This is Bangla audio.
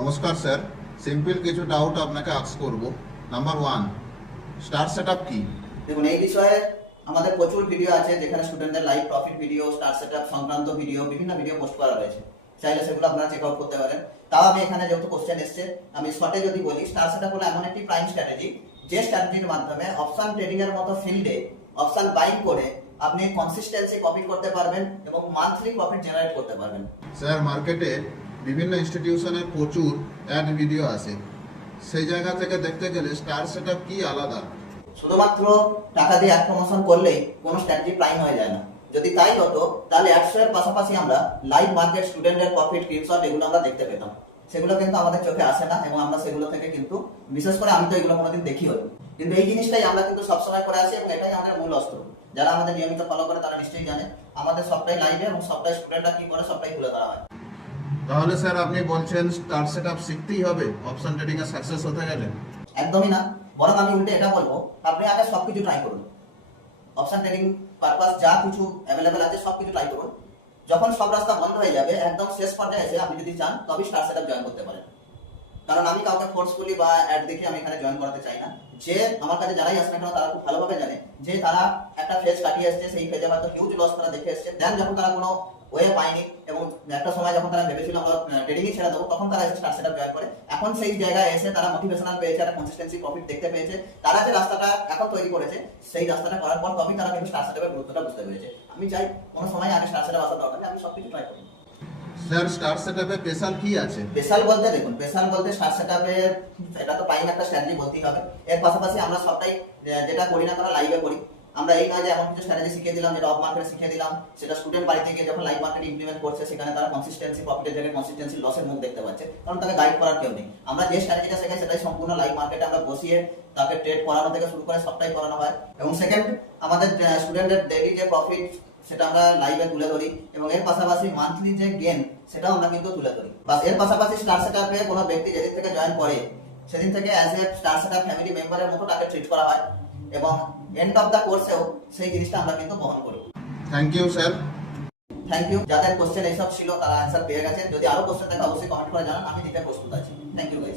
নমস্কার স্যার, সিম্পল কিছু ডাউট আপনাকে আস্ক করব। নাম্বার 1, স্টার সেটআপ কি? দেখুন, এই বিষয়ে আমাদের প্রচুর ভিডিও আছে যেখানে স্টুডেন্টদের live profit video, star setup সংক্রান্ত ভিডিও, বিভিন্ন ভিডিও পোস্ট করা রয়েছে। চাইলে সেগুলো আপনারা চেক আউট করতে পারেন। তাও আমি এখানে যেহেতু কোশ্চেন এসছে, আমি শর্টে যদি বলি, স্টার সেটআপ হলো এমন একটি প্রাইম স্ট্র্যাটেজি যে স্ট্র্যাটেজির মাধ্যমে অপশন ট্রেডিং এর মতো ফিল্ডে অপশন বাইং করে আপনি কনসিস্টেন্সি প্রফিট করতে পারবেন এবং মান্থলি প্রফিট জেনারেট করতে পারবেন। স্যার, মার্কেটে বিভিন্ন ইনস্টিটিউশনের প্রচুর অ্যাড ভিডিও আছে, সেই জায়গা থেকে দেখতে গেলে স্টার সেটআপ কি আলাদা? শুধুমাত্র টাকা দিয়ে অ্যাড প্রমোশন করলেই কোনো স্ট্র্যাটেজি প্রাইম হয়ে যায় না। যদি তাই হতো তাহলে অ্যাডস এর পাশাপাশি আমরা লাইভ মার্কেট, স্টুডেন্টের প্রফিট, স্ক্রিনশট এগুলো আমরা দেখতে পেতাম। সেগুলো কিন্তু আমাদের চোখে আসে না এবং আমরা সেগুলো থেকে কিন্তু, বিশেষ করে আমি তো এগুলো কোনোদিন দেখিও নি, কিন্তু এই জিনিসটাই আমরা কিন্তু সবসময় করে আসি এবং এটাই আমাদের মূল অস্ত্র। যারা আমাদের নিয়মিত ফলো করে তারা নিশ্চয়ই জানে আমাদের সবটাই লাইভে এবং সবটাই স্টুডেন্টরা কি করে সবটাই তুলে ধরা হয়। তাহলে স্যার আপনি বলছেন স্টার সেটআপ শিখতেই হবে অপশন ট্রেডিং এ সাকসেস হতে গেলে? একদমই না, বরং আমি উল্টে এটা বলবো, আপনি আগে সবকিছু ট্রাই করুন। অপশন ট্রেডিং পারপাস যা কিছু অ্যাভেলেবেল আছে সবকিছু ট্রাই করুন। যখন সব রাস্তা বন্ধ হয়ে যাবে, একদম শেষ পর্যায়ে এসে আপনি যদি চান তবে স্টার সেটআপ জয়েন করতে পারেন। কারণ আমি কাউকে ফোর্সফুলি বা অ্যাড দেখে আমি এখানে জয়েন করাতে চাই না। যে আমার কাছে যারাই আসবে না তারা খুব ভালোভাবে জানে যে তারা একটা ফেজ কাটিয়ে এসছে, সেই ফেজে হয়তো হিউজ লস তারা দেখে এসছে। দেন যখন তারা কোনো ওয়ে পায়নি এবং একটা সময় যখন তারা ভেবেছিল আমরা ট্রেডিংই ছেড়ে দেবো, তখন তারা স্টার সেটআপ জয়েন করে। এখন সেই জায়গায় এসে তারা মোটিভেশনাল পেয়েছে, একটা কনসিস্টেন্সি প্রফিট দেখতে পেয়েছে। তারা যে রাস্তাটা এখন তৈরি করেছে সেই রাস্তাটা করার পর তবেই তারা কিন্তু স্টার সেটআপের গুরুত্বটা বুঝতে পেরেছে। আমি চাই কোনো সময় আগে স্টার সেটআপ আসার দরকার নেই, আমি সবকিছু ট্রাই করি। স্যার, স্টার সেটআপে স্পেশাল কি আছে? স্পেশাল বলতে দেখুন, স্পেশাল বলতে স্টার সেটআপের এটা তো প্রাইম একটা স্ট্র্যাটেজি বলতেই হবে। এর পাশাপাশি আমরা সবটাই যেটা করি না কেন লাইভে করি। আমরা এই নয় যে এমন কিছু স্ট্র্যাটেজি শিখিয়ে দিলাম যেটা অফ মার্কেটে শিখিয়ে দিলাম, সেটা স্টুডেন্ট বাড়িতে গিয়ে যখন লাইভ মার্কেটে ইমপ্লিমেন্ট করছে সেখানে তারা কনসিস্টেন্সি প্রফিটের জায়গায় কনসিস্টেন্সি লসের মুখ দেখতে পাচ্ছে, কারণ তাকে গাইড করার কেউ নেই। আমরা যে স্ট্র্যাটেজিটা শেখাই সেটাই সম্পূর্ণ লাইভ মার্কেটে আমরা বসিয়ে তাকে ট্রেড করানো থেকে শুরু করে সবটাই করানো হয়। এবং সেকেন্ড, আমাদের স্টুডেন্টের ডেইলি যে প্রফিট সেটা আমরা লাইভে তুলে ধরি এবং এর পাশাপাশি মান্থলি যে গেন সেটাও আমরা কিন্তু তুলে ধরি। বাস এর পাশাপাশি স্টার সেটআপে কোনো ব্যক্তি যেদিন থেকে জয়েন করে সেদিন থেকে as a star setup family মেম্বারের মতো তাকে ট্রিট করা হয় এবং এন্ড অফ দা কোর্সেও সেই জিনিসটা আমরা কিন্তু বহন করি। Thank you sir. Thank you. যাদের কোশ্চেন এইসব ছিল তারা অ্যান্সার পেয়ে গেছে। যদি আরো কোশ্চেন থাকে অবশ্যই কমেন্ট করে জানান, আমি দিতে প্রস্তুত আছি। Thank you guys.